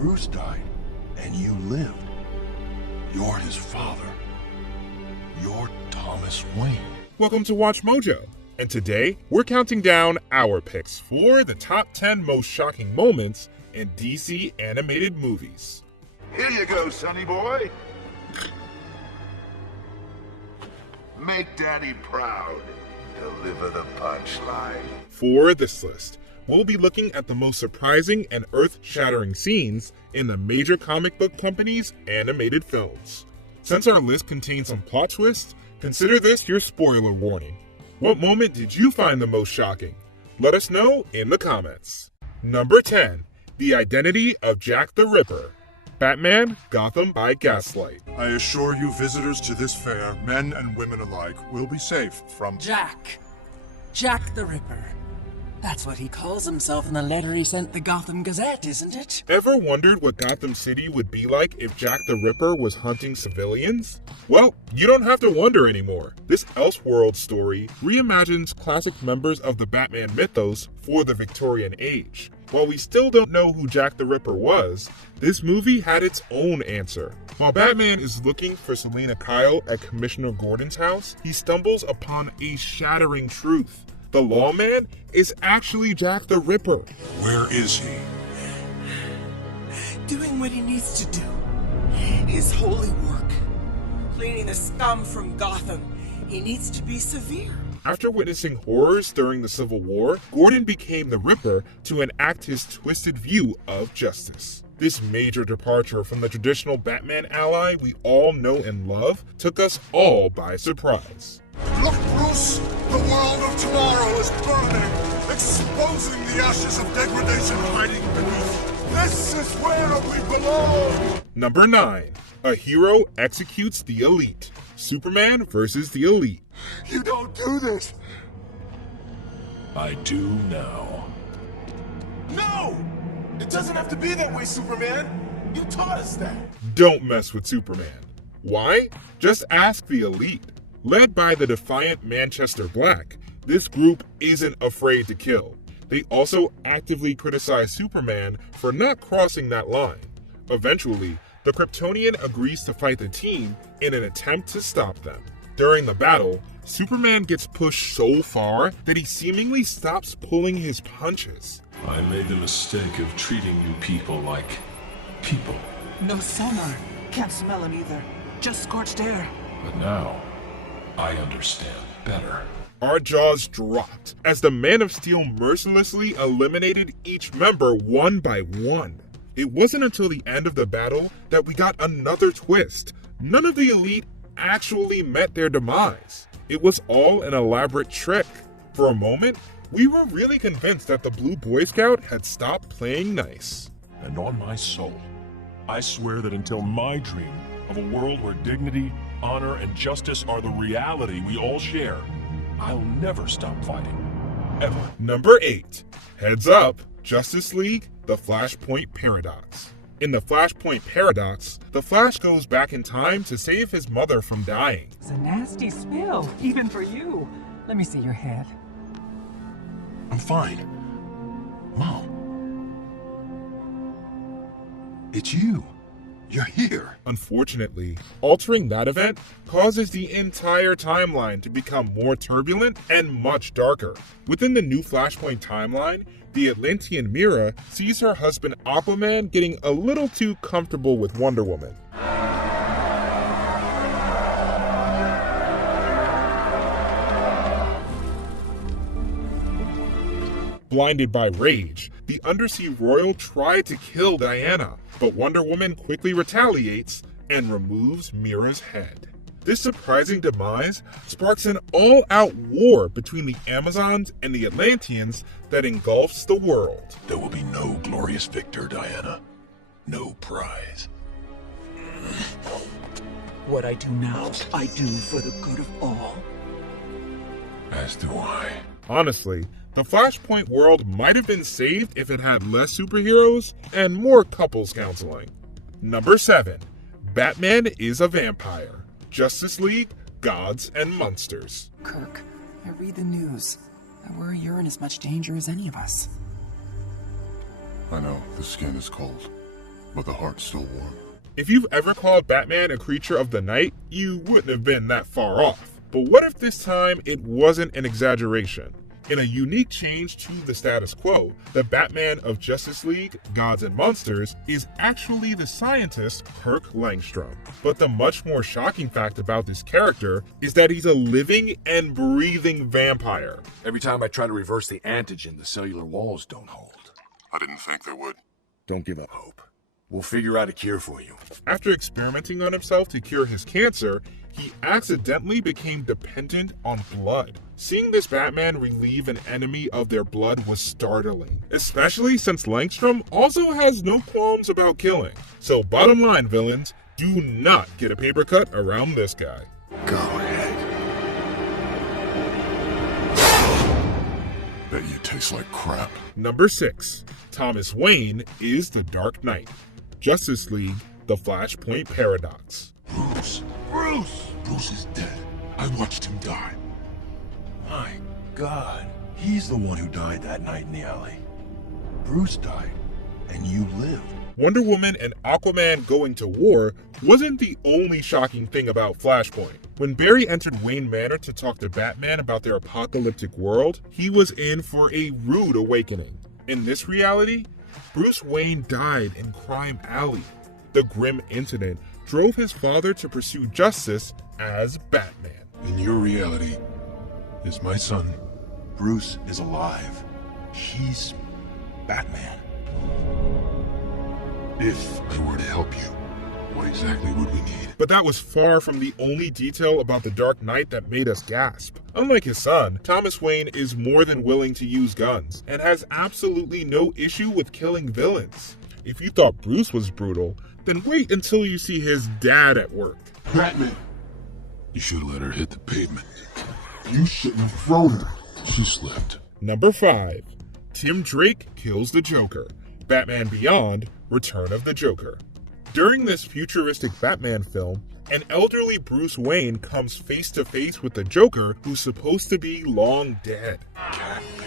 Bruce died, and you lived. You're his father. You're Thomas Wayne. Welcome to Watch Mojo, and today we're counting down our picks for the top 10 most shocking moments in DC animated movies. Here you go, sonny boy. Make Daddy proud. Deliver the punchline. For this list, we'll be looking at the most surprising and earth-shattering scenes in the major comic book companies' animated films. Since our list contains some plot twists, consider this your spoiler warning. What moment did you find the most shocking? Let us know in the comments. Number 10. The Identity of Jack the Ripper. Batman, Gotham by Gaslight. I assure you visitors to this fair, men and women alike, will be safe from... Jack the Ripper. That's what he calls himself in the letter he sent the Gotham Gazette, isn't it? Ever wondered what Gotham City would be like if Jack the Ripper was hunting civilians? Well, you don't have to wonder anymore. This Elseworld story reimagines classic members of the Batman mythos for the Victorian age. While we still don't know who Jack the Ripper was, this movie had its own answer. While Batman is looking for Selina Kyle at Commissioner Gordon's house, he stumbles upon a shattering truth. The lawman is actually Jack the Ripper. Where is he? Doing what he needs to do. His holy work. Cleaning the scum from Gotham. He needs to be severe. After witnessing horrors during the Civil War, Gordon became the Ripper to enact his twisted view of justice. This major departure from the traditional Batman ally we all know and love took us all by surprise. Look, Bruce! The world of tomorrow is burning, exposing the ashes of degradation hiding beneath. This is where we belong! Number 9. A hero executes the elite. Superman versus the elite. You don't do this! I do now. No! It doesn't have to be that way, Superman! You taught us that! Don't mess with Superman. Why? Just ask the elite. Led by the defiant Manchester Black, this group isn't afraid to kill. They also actively criticize Superman for not crossing that line. Eventually, the Kryptonian agrees to fight the team in an attempt to stop them. During the battle, Superman gets pushed so far that he seemingly stops pulling his punches. I made the mistake of treating you people like people. No sonar. Can't smell him either. Just scorched air. But now, I understand better. Our jaws dropped as the Man of Steel mercilessly eliminated each member one by one. It wasn't until the end of the battle that we got another twist. None of the elite actually met their demise. It was all an elaborate trick. For a moment, we were really convinced that the Blue Boy Scout had stopped playing nice. And on my soul, I swear that until my dream of a world where dignity, honor, and justice are the reality we all share, I'll never stop fighting. Ever. Number 8. Heads up, Justice League, The Flashpoint Paradox. In the Flashpoint Paradox, the Flash goes back in time to save his mother from dying. It's a nasty spill, even for you. Let me see your head. I'm fine. Mom. It's you. You're here. Unfortunately, altering that event causes the entire timeline to become more turbulent and much darker. Within the new Flashpoint timeline, the Atlantean Mira sees her husband Aquaman getting a little too comfortable with Wonder Woman. Blinded by rage, the Undersea Royal tried to kill Diana, but Wonder Woman quickly retaliates and removes Mira's head. This surprising demise sparks an all-out war between the Amazons and the Atlanteans that engulfs the world. There will be no glorious victor, Diana. No prize. What I do now, I do for the good of all. As do I. Honestly, the Flashpoint world might have been saved if it had less superheroes and more couples counseling. Number 7. Batman is a vampire. Justice League, Gods and Monsters. Kirk, I read the news. I worry you're in as much danger as any of us. I know, the skin is cold. but the heart's still warm. If you've ever called Batman a creature of the night, you wouldn't have been that far off. But what if this time it wasn't an exaggeration? In a unique change to the status quo, the Batman of Justice League, Gods and Monsters is actually the scientist Kirk Langstrom. But the much more shocking fact about this character is that he's a living and breathing vampire. Every time I try to reverse the antigen, the cellular walls don't hold. I didn't think they would. Don't give up hope. We'll figure out a cure for you. After experimenting on himself to cure his cancer, he accidentally became dependent on blood. Seeing this Batman relieve an enemy of their blood was startling, especially since Langstrom also has no qualms about killing. So bottom line, villains, do not get a paper cut around this guy. Go ahead. Bet you taste like crap. Number 6. Thomas Wayne is the Dark Knight. Justice League, The Flashpoint Paradox. Bruce! Bruce is dead. I watched him die. My God, he's the one who died that night in the alley. Bruce died, and you lived. Wonder Woman and Aquaman going to war wasn't the only shocking thing about Flashpoint. When Barry entered Wayne Manor to talk to Batman about their apocalyptic world, he was in for a rude awakening. In this reality, Bruce Wayne died in Crime Alley. The grim incident drove his father to pursue justice as Batman. In your reality, is my son. Bruce is alive. He's Batman. If I were to help you, what exactly would we need? But that was far from the only detail about the Dark Knight that made us gasp. Unlike his son, Thomas Wayne is more than willing to use guns, and has absolutely no issue with killing villains. If you thought Bruce was brutal, then wait until you see his dad at work. Batman! You should have let her hit the pavement. You shouldn't have thrown her. She slipped. Number 5. Tim Drake kills the Joker. Batman Beyond, Return of the Joker. During this futuristic Batman film, an elderly Bruce Wayne comes face to face with the Joker, who's supposed to be long dead. Can't be.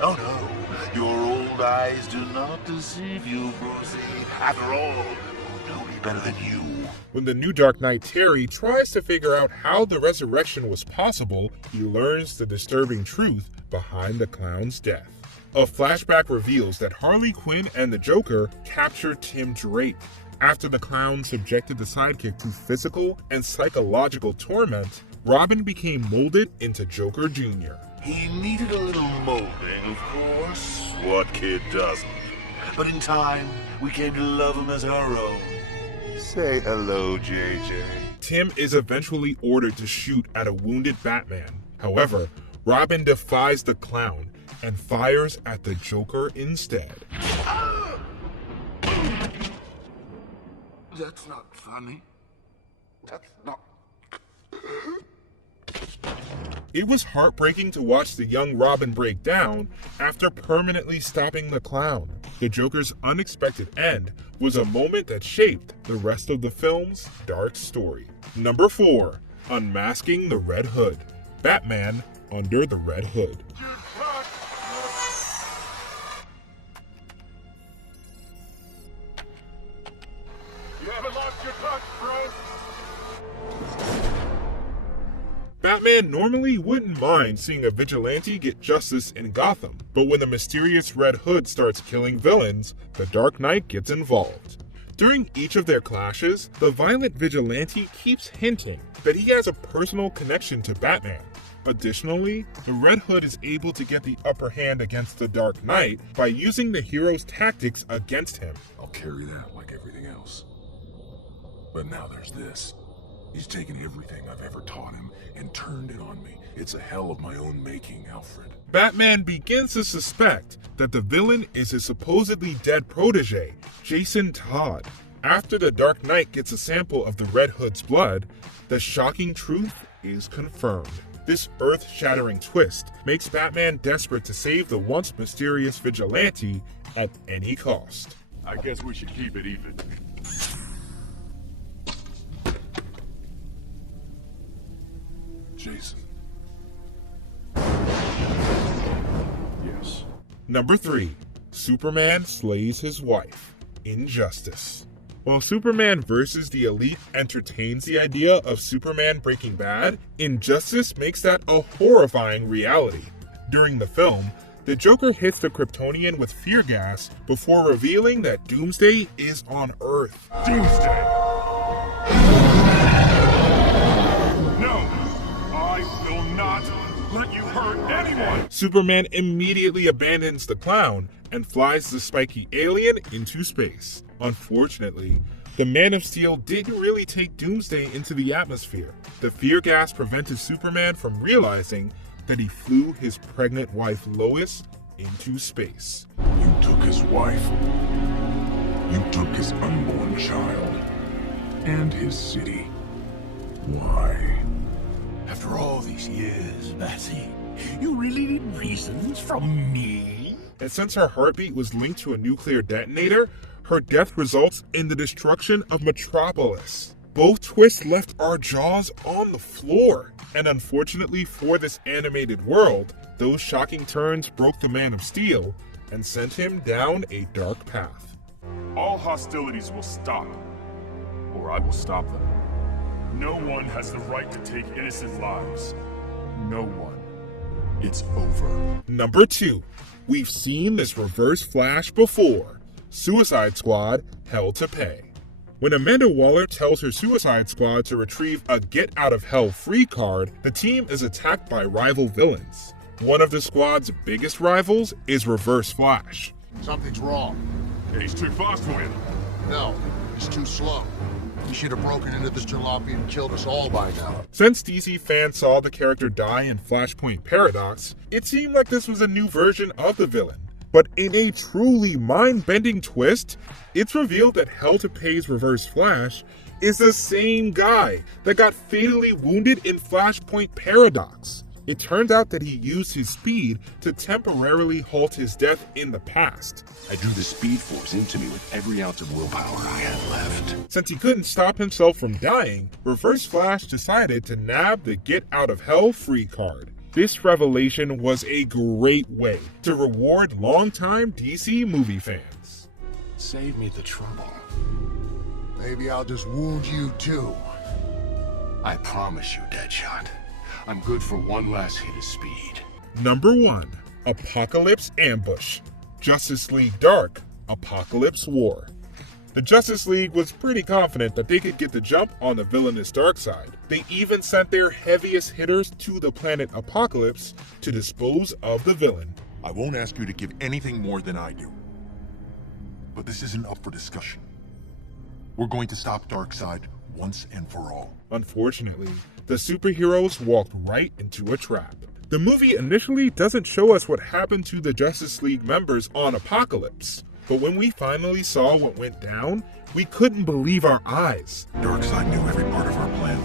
Oh no, your old eyes do not deceive you, Brucey. After all, who know me better than you? When the new Dark Knight Terry tries to figure out how the resurrection was possible, he learns the disturbing truth behind the clown's death. A flashback reveals that Harley Quinn and the Joker captured Tim Drake. After the clown subjected the sidekick to physical and psychological torment, Robin became molded into Joker Jr. He needed a little molding, of course. What kid doesn't? But in time, we came to love him as our own. Say hello, JJ. Tim is eventually ordered to shoot at a wounded Batman. However, Robin defies the clown and fires at the Joker instead. That's not funny. That's not... It was heartbreaking to watch the young Robin break down after permanently stopping the clown. The Joker's unexpected end was a moment that shaped the rest of the film's dark story. Number 4. Unmasking the Red Hood. Batman Under the Red Hood. You haven't lost your touch, bro! Batman normally wouldn't mind seeing a vigilante get justice in Gotham, but when the mysterious Red Hood starts killing villains, the Dark Knight gets involved. During each of their clashes, the violent vigilante keeps hinting that he has a personal connection to Batman. Additionally, the Red Hood is able to get the upper hand against the Dark Knight by using the hero's tactics against him. I'll carry that like everything else. But now there's this. He's taken everything I've ever taught him and turned it on me. It's a hell of my own making, Alfred. Batman begins to suspect that the villain is his supposedly dead protege, Jason Todd. After the Dark Knight gets a sample of the Red Hood's blood, the shocking truth is confirmed. This earth-shattering twist makes Batman desperate to save the once mysterious vigilante at any cost. I guess we should keep it even. Jason. Yes. Number 3. Superman slays his wife. injustice. While Superman vs. the Elite entertains the idea of Superman breaking bad, injustice makes that a horrifying reality. During the film, the Joker hits the Kryptonian with fear gas before revealing that Doomsday is on Earth. Doomsday! No! I will not let you hurt anyone! Superman immediately abandons the clown and flies the spiky alien into space. Unfortunately, the Man of Steel didn't really take Doomsday into the atmosphere. The fear gas prevented Superman from realizing that he flew his pregnant wife Lois into space. You took his wife. You took his unborn child. And his city. Why? After all these years, Bessie, you really need reasons from me? And since her heartbeat was linked to a nuclear detonator, her death results in the destruction of Metropolis. Both twists left our jaws on the floor. And unfortunately for this animated world, those shocking turns broke the Man of Steel and sent him down a dark path. All hostilities will stop, or I will stop them. No one has the right to take innocent lives. No one. It's over. Number 2. We've seen this reverse Flash before. Suicide Squad, Hell to Pay. When Amanda Waller tells her Suicide Squad to retrieve a Get Out of Hell free card, the team is attacked by rival villains. One of the squad's biggest rivals is Reverse Flash. Something's wrong. He's too fast for him. No, he's too slow. He should have broken into this jalopy and killed us all by now. Since DC fans saw the character die in Flashpoint Paradox, it seemed like this was a new version of the villain. But in a truly mind-bending twist, it's revealed that Hell to Pay's Reverse Flash is the same guy that got fatally wounded in Flashpoint Paradox. It turns out that he used his speed to temporarily halt his death in the past. I drew the Speed Force into me with every ounce of willpower I had left. Since he couldn't stop himself from dying, Reverse Flash decided to nab the Get Out of Hell free card. This revelation was a great way to reward longtime DC movie fans. Save me the trouble. Maybe I'll just wound you too. I promise you, Deadshot. I'm good for one last hit of speed. Number 1. Apocalypse Ambush. Justice League Dark, Apocalypse War. The Justice League was pretty confident that they could get the jump on the villainous Darkseid. They even sent their heaviest hitters to the planet Apocalypse to dispose of the villain. I won't ask you to give anything more than I do. But this isn't up for discussion. We're going to stop Darkseid once and for all. Unfortunately, the superheroes walked right into a trap. The movie initially doesn't show us what happened to the Justice League members on Apocalypse, but when we finally saw what went down, we couldn't believe our eyes. Darkseid knew every part of our plan.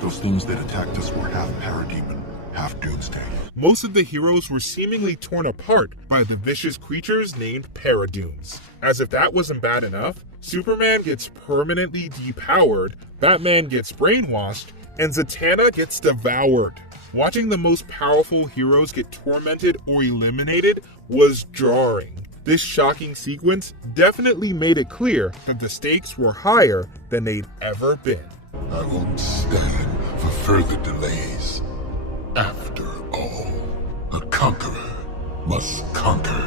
Those things that attacked us were half Parademon, half Doomsday. Most of the heroes were seemingly torn apart by the vicious creatures named Paradooms. As if that wasn't bad enough, Superman gets permanently depowered, Batman gets brainwashed, and Zatanna gets devoured. Watching the most powerful heroes get tormented or eliminated was jarring. This shocking sequence definitely made it clear that the stakes were higher than they'd ever been. I won't stand for further delays. After all, a conqueror must conquer.